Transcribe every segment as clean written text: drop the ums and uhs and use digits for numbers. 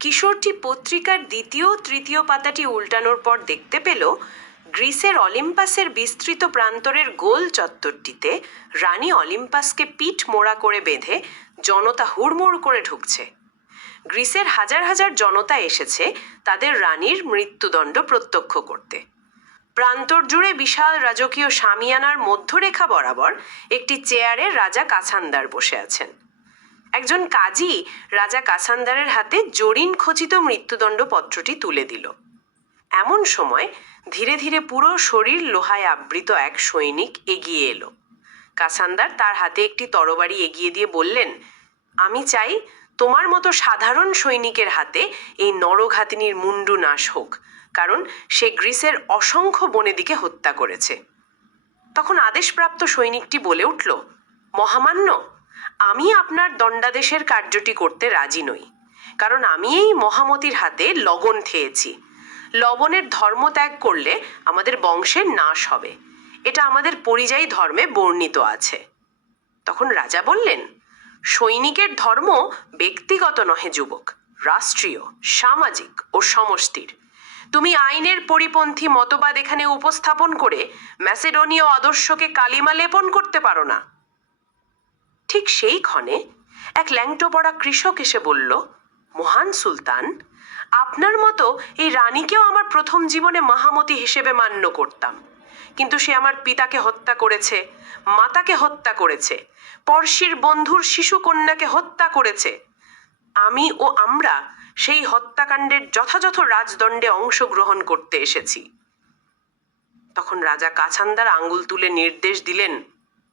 কিশোরটি পত্রিকার দ্বিতীয় ও তৃতীয় পাতাটি উল্টানোর পর দেখতে পেল গ্রিসের অলিম্পাসের বিস্তৃত প্রান্তরের গোল চত্বরটিতে রানী অলিম্পাসকে পিঠ মোড়া করে বেঁধে জনতা হুড়মুড় করে ঢুকছে। গ্রিসের হাজার হাজার জনতা এসেছে তাদের রানীর মৃত্যুদণ্ড প্রত্যক্ষ করতে। প্রান্তর জুড়ে বিশাল রাজকীয় শামিয়ানার মধ্যরেখা বরাবর একটি চেয়ারে রাজা কাছান্দার বসে আছেন। একজন কাজী রাজা কাছান্দারের হাতে জরিন খচিত মৃত্যুদণ্ড পত্রটি তুলে দিল। এমন সময় ধীরে ধীরে পুরো শরীর লোহায় আবৃত এক সৈনিক এগিয়ে এলো। কাছান্দার তার হাতে একটি তরবারি এগিয়ে দিয়ে বললেন, আমি চাই তোমার মতো সাধারণ সৈনিকের হাতে এই নরঘাতিনীর মুন্ডু নাশ হোক, কারণ সে গ্রিসের অসংখ্য বনেদিকে হত্যা করেছে। তখন আদেশপ্রাপ্ত সৈনিকটি বলে উঠল, মহামান্য, আমি আপনার দণ্ডাদেশের কার্যটি করতে রাজি নই, কারণ আমি এই মহামতির হাতে লবণ খেয়েছি। লবণের ধর্ম ত্যাগ করলে আমাদের বংশের নাশ হবে, এটা আমাদের পরিযায়ী ধর্মে বর্ণিত আছে। তখন রাজা বললেন, সৈনিকের ধর্ম ব্যক্তিগত নহে যুবক, রাষ্ট্রীয়, সামাজিক ও সমষ্টির। তুমি আইনের পরিপন্থী মতবাদ এখানে উপস্থাপন করে ম্যাসেডোনীয় আদর্শকে কালিমা লেপন করতে পারো না। ঠিক সেই ক্ষণে এক ল্যাংটো পড়া কৃষক এসে বলল, মহান সুলতান, আপনার মতো এই রানীকেও আমার প্রথম জীবনে মহামতি হিসেবে মান্য করতাম, কিন্তু সে আমার পিতাকে হত্যা করেছে, মাতাকে হত্যা করেছে, পড়শির বন্ধুর শিশু কন্যাকে হত্যা করেছে। আমি ও আমরা সেই হত্যাকাণ্ডের যথাযথ রাজদণ্ডে অংশগ্রহণ করতে এসেছি। তখন রাজা কাছান্দার আঙ্গুল তুলে নির্দেশ দিলেন,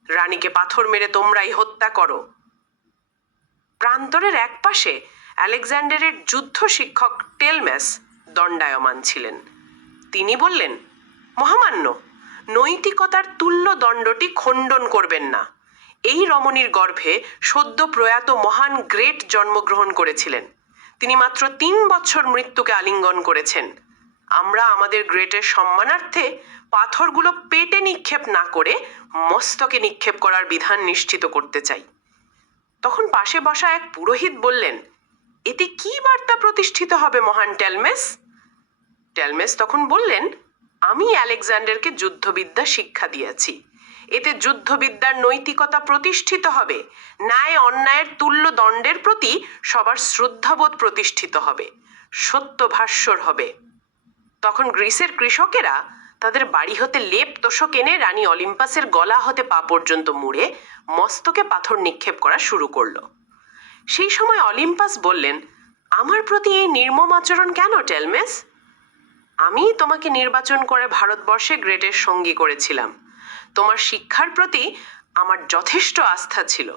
রানীকে পাথর মেরে তোমরাই হত্যা করো। প্রান্তরের এক পাশে আলেকজান্ডারের যুদ্ধ শিক্ষক টেলমেস দণ্ডায়মান ছিলেন। তিনি বললেন, মহামান্য, নৈতিকতার তুল্য দণ্ডটি খণ্ডন করবেন না। এই রমণীর গর্ভে সদ্য প্রয়াত মহান গ্রেট জন্মগ্রহণ করেছিলেন। তিনি মাত্র 3 বছর মৃত্যুকে আলিঙ্গন করেছেন। আমরা আমাদের গ্রেটের সম্মানার্থে পাথরগুলো পেটে নিক্ষেপ না করে মস্তকে নিক্ষেপ করার বিধান নিশ্চিত করতে চাই। তখন পাশে বসা এক পুরোহিত বললেন, এতে কি বার্তা প্রতিষ্ঠিত হবে মহান টেলমেস? টেলমেস তখন বললেন, আমি আলেকজান্ডারকে যুদ্ধবিদ্যা শিক্ষা দিয়েছি। এতে যুদ্ধবিদ্যার নৈতিকতা প্রতিষ্ঠিত হবে, ন্যায় অন্যায়ের তুল্য দণ্ডের প্রতি সবার শ্রদ্ধাবোধ প্রতিষ্ঠিত হবে, সত্য ভাস্বর হবে। তখন গ্রিসের কৃষকেরা তাদের বাড়ি হতে লেপ তোষক এনে রানী অলিম্পাসের গলা হতে পা পর্যন্ত মুড়ে মস্তকে পাথর নিক্ষেপ করা শুরু করলো। সেই সময় অলিম্পাস বললেন, আমার প্রতি এই নির্মম আচরণ কেন টেলমেস? আমি তোমাকে নির্বাচন করে ভারতবর্ষে গ্রেটের সঙ্গী করেছিলাম। তোমার শিক্ষার প্রতি আমার যথেষ্ট আস্থা ছিল।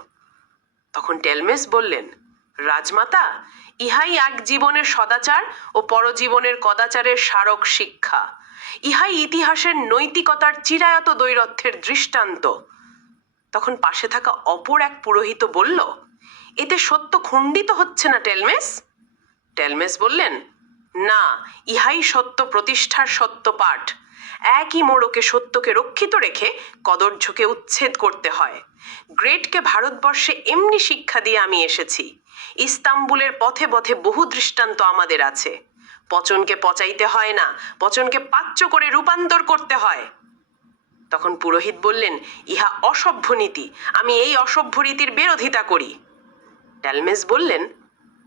তখন টেলমেস বললেন, রাজমাতা, ইহাই এক জীবনের সদাচার ও পরজীবনের কদাচারের স্মারক শিক্ষা। ইহাই ইতিহাসের নৈতিকতার চিরায়ত দৈরথ্যের দৃষ্টান্ত। তখন পাশে থাকা অপর এক পুরোহিত বলল, এতে সত্য খণ্ডিত হচ্ছে না টেলমেস? টেলমেস বললেন, না, ইহাই সত্য প্রতিষ্ঠার সত্য পাঠ। একই মোড়কে সত্যকে রক্ষিত রেখে কদর্যকে উচ্ছেদ করতে হয়। গ্রেটকে ভারতবর্ষে এমনি শিক্ষা দিয়ে আমি এসেছি। ইস্তাম্বুলের পথে পথে বহু দৃষ্টান্ত আমাদের আছে। পচনকে পচাইতে হয় না, পচনকে পাচ্য করে রূপান্তর করতে হয়। তখন পুরোহিত বললেন, ইহা অসভ্য নীতি, আমি এই অসভ্য রীতির বিরোধিতা করি। টেলমেস বললেন,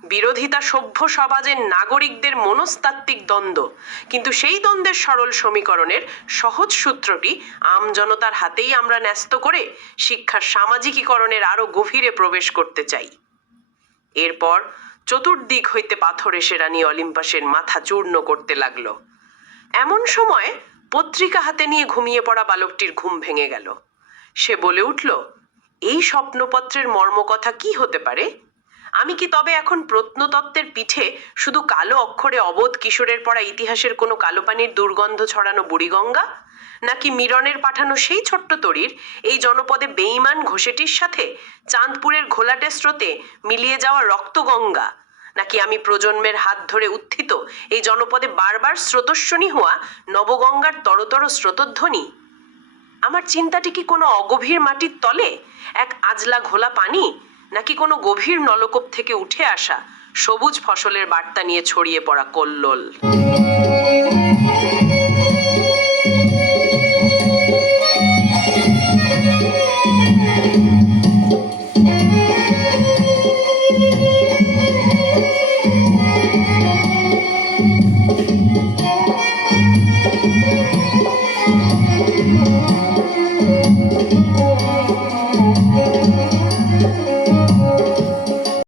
বিরোধিতা সভ্য সমাজের নাগরিকদের মনস্তাত্ত্বিক দ্বন্দ্ব, কিন্তু সেই দ্বন্দ্বের সরল সমীকরণের সহজ সূত্রটি আমজনতার হাতেই আমরা ন্যস্ত করে শিক্ষার সামাজিকীকরণের আরো গভীরে প্রবেশ করতে চাই। এরপর চতুর্দিক হইতে পাথর এসে রানী অলিম্পাসের মাথা চূর্ণ করতে লাগলো। এমন সময় পত্রিকা হাতে নিয়ে ঘুমিয়ে পড়া বালকটির ঘুম ভেঙে গেল। সে বলে উঠল, এই স্বপ্নপত্রের মর্মকথা কি হতে পারে? আমি কি তবে এখন প্রত্নতত্ত্বের পিঠে শুধু কালো অক্ষরে অবোধ কিশোরের পড়া ইতিহাসের কোনো কালো পানির দুর্গন্ধ ছড়ানো বুড়িগঙ্গা, নাকি মিরনের পাঠানো সেই ছোট্ট তরীর এই জনপদে বেঈমান ঘোষেটির সাথে চাঁদপুরের ঘোলাটে স্রোতে মিলিয়ে যাওয়া রক্তগঙ্গা, নাকি আমি প্রজন্মের হাত ধরে উত্থিত এই জনপদে বারবার স্রোতস্বিনী হওয়া নবগঙ্গার তরতর স্রোতধ্বনি? আমার চিন্তাটি কি কোনো অগভীর মাটির তলে এক আজলা ঘোলা পানি, নাকি কোনো গভীর নলকূপ থেকে উঠে আসা সবুজ ফসলের বার্তা নিয়ে ছড়িয়ে পড়া কল্লোল।